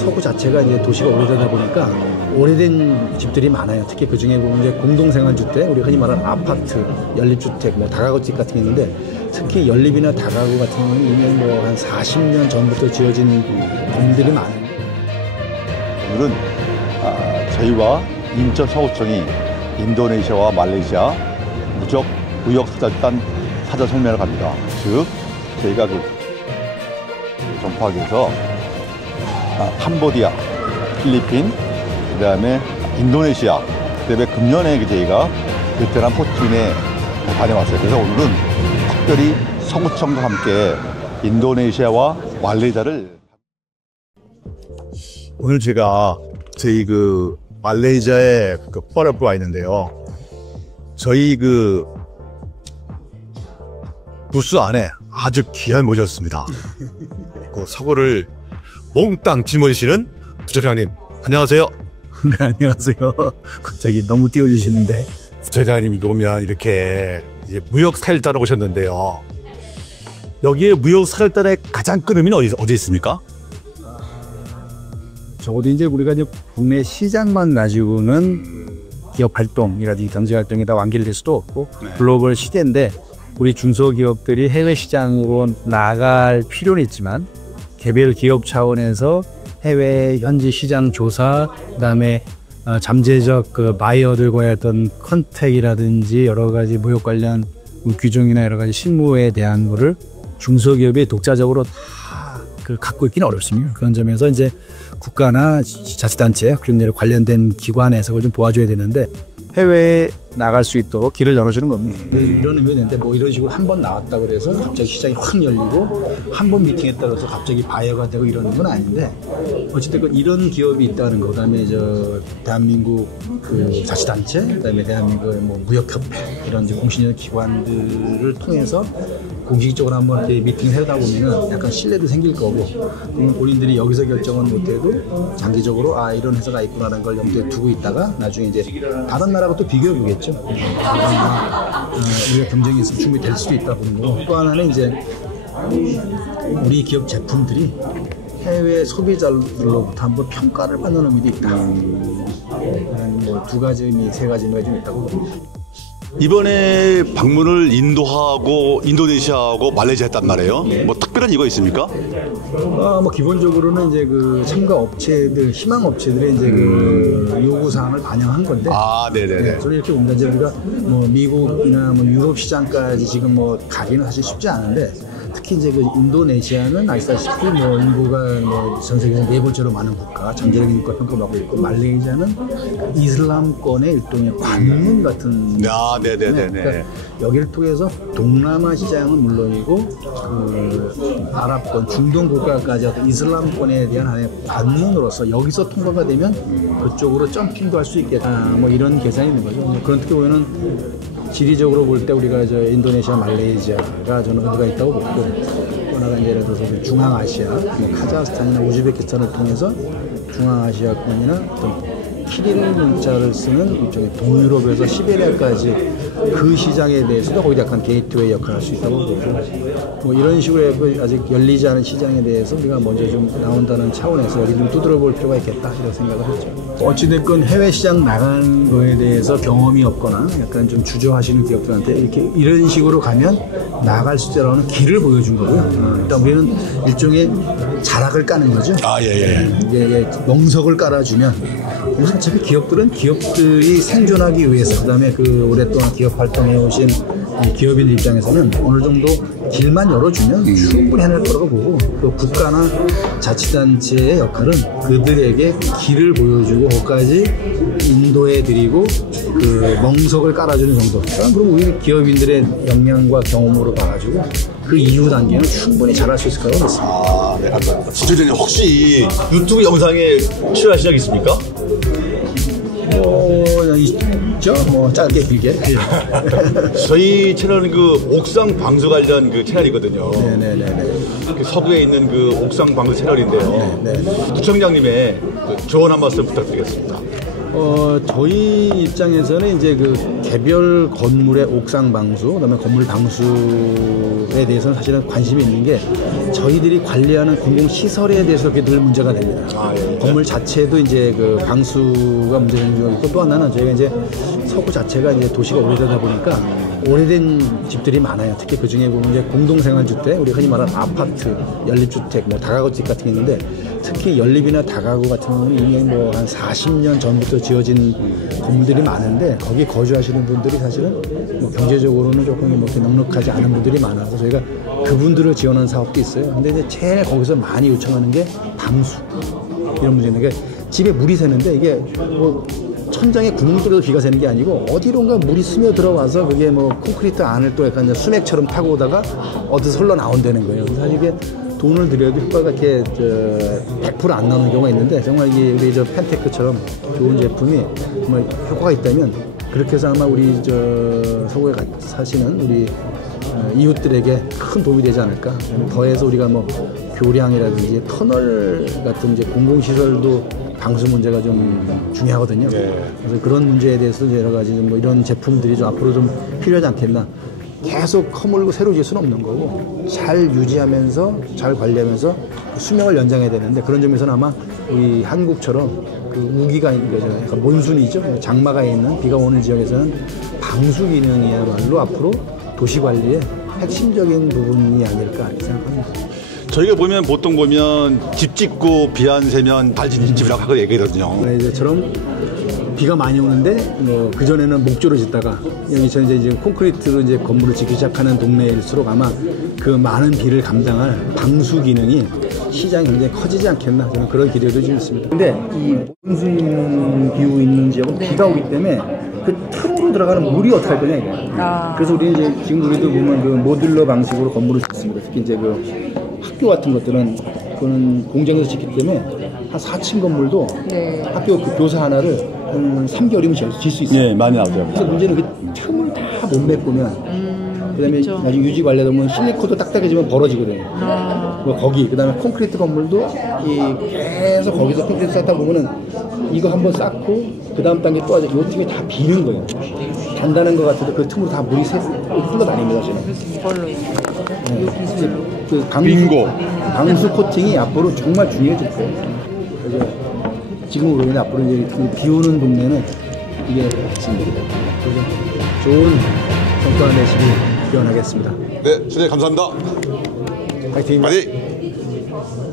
서구 자체가 이제 도시가 오래되다 보니까 오래된 집들이 많아요. 특히 그 중에 보면 이제 공동생활주택, 우리 흔히 말하는 아파트, 연립주택, 뭐 다가구집 같은 게 있는데 특히 연립이나 다가구 같은 경우는 이미 뭐 한 40년 전부터 지어진 건물들이 많아요. 오늘은 저희와 인천 서구청이 인도네시아와 말레이시아 무역사절단 사전 성명을 갑니다. 즉 저희가 그 전파하기 위해서 캄보디아, 필리핀, 그 다음에 인도네시아, 그 다음에 금년에 저희가 베트남, 호치민에 다녀왔어요. 그래서 오늘은 특별히 서구청과 함께 인도네시아와 말레이시아를 오늘 제가 저희 그 말레이시아의 그 펄업에 와 있는데요. 저희 그 부스 안에 아주 귀한 모셨습니다. 그 서구를 몽땅 짊어지시는 부처장님, 안녕하세요. 네, 안녕하세요. 갑자기 너무 띄워주시는데. 부처장님이 오면 이렇게 이제 무역사절단에 오셨는데요. 여기에 무역사절단의 가장 큰 의미는 어디 있습니까? 적어도 이제 우리가 이제 국내 시장만 가지고는 기업 활동이라든지 경제 활동이 다 완결될 수도 없고 글로벌 시대인데 우리 중소기업들이 해외 시장으로 나갈 필요는 있지만 개별 기업 차원에서 해외 현지 시장 조사, 그다음에 잠재적 그 바이어들과의 어떤 컨택이라든지 여러 가지 무역 관련 규정이나 여러 가지 실무에 대한 거를 중소기업이 독자적으로 다 그 갖고 있기는 어렵습니다. 그런 점에서 이제 국가나 자치단체 그런 데 관련된 기관에서 그걸 좀 도와줘야 되는데 해외에 나갈 수 있도록 길을 열어주는 겁니다. 이런 의미가 있는데 뭐 이런 식으로 한 번 나왔다 그래서 갑자기 시장이 확 열리고 한 번 미팅했다 그래서 갑자기 바이어가 되고 이러는 건 아닌데 어쨌든 이런 기업이 있다는 거, 그다음에 대한민국 그 자치단체, 그다음에 대한민국 뭐 무역협회 이런 이제 공신력 기관들을 통해서 공식적으로 한번 이렇게 미팅을 하다 보면은 약간 신뢰도 생길 거고, 그러면 본인들이 여기서 결정은 못해도 장기적으로 이런 회사가 있구나라는 걸 염두에 두고 있다가 나중에 이제 다른 나라하고 또 비교해 보겠죠. 우리가 경쟁이 있으면 충분히 될 수도 있다 보는 거고, 또 하나는 이제 우리 기업 제품들이 해외 소비자들로부터 한번 평가를 받는 의미도 있다. 뭐 두 가지 의미, 세 가지 의미가 좀 있다고 봅니다. 이번에 방문을 인도하고 인도네시아하고 말레이시아 했단 말이에요. 뭐 특별한 이유가 있습니까? 뭐 기본적으로는 이제 그 참가 업체들, 희망 업체들의 이제 그 요구 사항을 반영한 건데. 네네네. 저는 이렇게 봅니다. 이제 우리가 뭐 미국이나 뭐 유럽 시장까지 지금 뭐 가기는 사실 쉽지 않은데, 특히 이제 그 인도네시아는 아시다시피 뭐 인구가 뭐 전 세계에서 네 번째로 많은 국가, 잠재력인 국가 평가받고 있고, 말레이시아는 이슬람권의 일종의 관문 같은. 네네네. 그러니까 여기를 통해서 동남아 시장은 물론이고 그 아랍권, 중동 국가까지 어떤 이슬람권에 대한 하나의 관문으로서 여기서 통과가 되면 그쪽으로 점핑도 할 수 있겠다. 뭐 이런 계산이 있는 거죠. 그런 어떻게 보면은 지리적으로 볼 때 우리가 인도네시아, 말레이시아가 저는 의미가 있다고 보고, 또 하나가 이제 예를 들어서 중앙아시아, 뭐 카자흐스탄이나 우즈베키스탄을 통해서 중앙아시아권이나 어떤 키릴 문자를 쓰는 일종의 동유럽에서 시베리아까지 그 시장에 대해서도 거기 약간 게이트웨이 역할을 할 수 있다고 보고, 뭐 이런 식으로 아직 열리지 않은 시장에 대해서 우리가 먼저 좀 나온다는 차원에서 여기 좀 두드려 볼 필요가 있겠다 이런 생각을 했죠. 어찌됐건 해외 시장 나간 거에 대해서 경험이 없거나 약간 좀 주저하시는 기업들한테 이렇게 이런 식으로 가면 나갈 수 있다는 길을 보여준 거고요. 일단 우리는 일종의 자락을 까는 거죠. 이게 명석을 깔아주면, 어차피 기업들은 기업들이 생존하기 위해서, 그다음에 그 오랫동안 기업 활동해 오신 기업인 입장에서는 어느 정도 길만 열어주면 충분히 해낼 거라고 보고, 또 국가나 자치단체의 역할은 그들에게 길을 보여주고 거기까지 인도해 드리고 그 멍석을 깔아주는 정도. 그럼 우리 기업인들의 역량과 경험으로 봐가지고 그 이후 단계는 충분히 잘할 수 있을 거라고 믿습니다. 네, 감사합니다. 지도자님 혹시 유튜브 영상에 출연하신 적 있습니까? 있죠? 뭐 짧게 길게. 저희 채널은 그 옥상 방수 관련 그 채널이거든요. 네네네. 그 서부에 있는 그 옥상 방수 채널인데요. 부청장님의 그 조언 한 말씀 부탁드리겠습니다. 저희 입장에서는 이제 그 개별 건물의 옥상 방수, 그다음에 건물 방수에 대해서는 사실은 관심이 있는 게 저희들이 관리하는 공공시설에 대해서 그게 늘 문제가 됩니다. 건물 자체도 이제 그 방수가 문제가 있고 또 하나는 저희가 이제 서구 자체가 이제 도시가 오래되다 보니까 오래된 집들이 많아요. 특히 그 중에 보면 이제 공동생활주택, 우리 흔히 말하는 아파트, 연립주택, 뭐 다가구집 같은 게 있는데 특히 연립이나 다가구 같은 경우는 이미 뭐 한 40년 전부터 지어진 건물들이 많은데 거기 거주하시는 분들이 사실은 뭐 경제적으로는 조금 뭐 이렇게 넉넉하지 않은 분들이 많아서 저희가 그분들을 지원하는 사업도 있어요. 근데 이제 제일 거기서 많이 요청하는 게 방수 이런 문제인데 집에 물이 새는데 이게 뭐 천장에 구멍 뚫어도 비가 새는 게 아니고 어디론가 물이 스며 들어와서 그게 뭐 콘크리트 안을 또 약간 수맥처럼 타고 오다가 어디서 흘러나온다는 거예요. 사실 이게 돈을 들여도 효과가 이렇게 100%안 나오는 경우가 있는데 정말 이게 우리 저 펜테크처럼 좋은 제품이 정말 효과가 있다면 그렇게 해서 아마 우리 저 서구에 사시는 우리 이웃들에게 큰 도움이 되지 않을까. 더해서 우리가 뭐 교량이라든지 터널 같은 이제 공공시설도 방수 문제가 좀 중요하거든요. 그래서 그런 문제에 대해서 여러 가지 뭐 이런 제품들이 좀 앞으로 좀 필요하지 않겠나. 계속 허물고 새로 지을 수는 없는 거고 잘 유지하면서 잘 관리하면서 수명을 연장해야 되는데 그런 점에서는 아마 우리 한국처럼 그 우기가 있는 거죠. 그러니까 몬순이죠. 장마가 있는 비가 오는 지역에서는 방수 기능이야말로 앞으로 도시 관리의 핵심적인 부분이 아닐까 이렇게 생각합니다. 저희가 보면 보통 보면 집 짓고 비 안 새면 발진 집이라고 하고 얘기하거든요. 네, 이제처럼 비가 많이 오는데 뭐 그전에는 목조로 짓다가 여기서 이제 콘크리트로 이제 건물을 짓기 시작하는 동네일수록 아마 그 많은 비를 감당할 방수 기능이 시장이 굉장히 커지지 않겠나 저는 그런 기대도 좀 있습니다. 근데 이 몬순 기후 있는 지역은 비가 오기 때문에 그 틈으로 들어가는 물이 어떻게 할 거냐 이거예요. 그래서 우리 이제 지금 우리도 보면 그 모듈러 방식으로 건물을 짓습니다. 특히 이제 그 학교 같은 것들은 그거는 공장에서 짓기 때문에 한 4층 건물도 학교 그 교사 하나를 한 3개월이면 질 수 있어요. 예, 많이 나오죠. 그래서 문제는 그 틈을 다 못 메꾸면 그다음에 나중에 유지 관리하다 보면 실리콘도 딱딱해지면 벌어지거든요. 뭐 거기 그다음에 콘크리트 건물도 계속 거기서 콘크리트 쌓다 보면은 이거 한번 쌓고 그 다음 단계 또 하죠. 이 틈이 다 비는 거예요. 단단한 것 같은데 그 틈으로 다 물이 흘러다닙니다. 지금. 네. 그 방수 코팅이 앞으로 정말 중요해질 거예요. 그래서 지금으로 인해 앞으로 이제 비 오는 동네는 이게 핵심입니다. 그래서 좋은 성과 내시길 기원하겠습니다. 네, 선생님 감사합니다. 파이팅! 파이팅!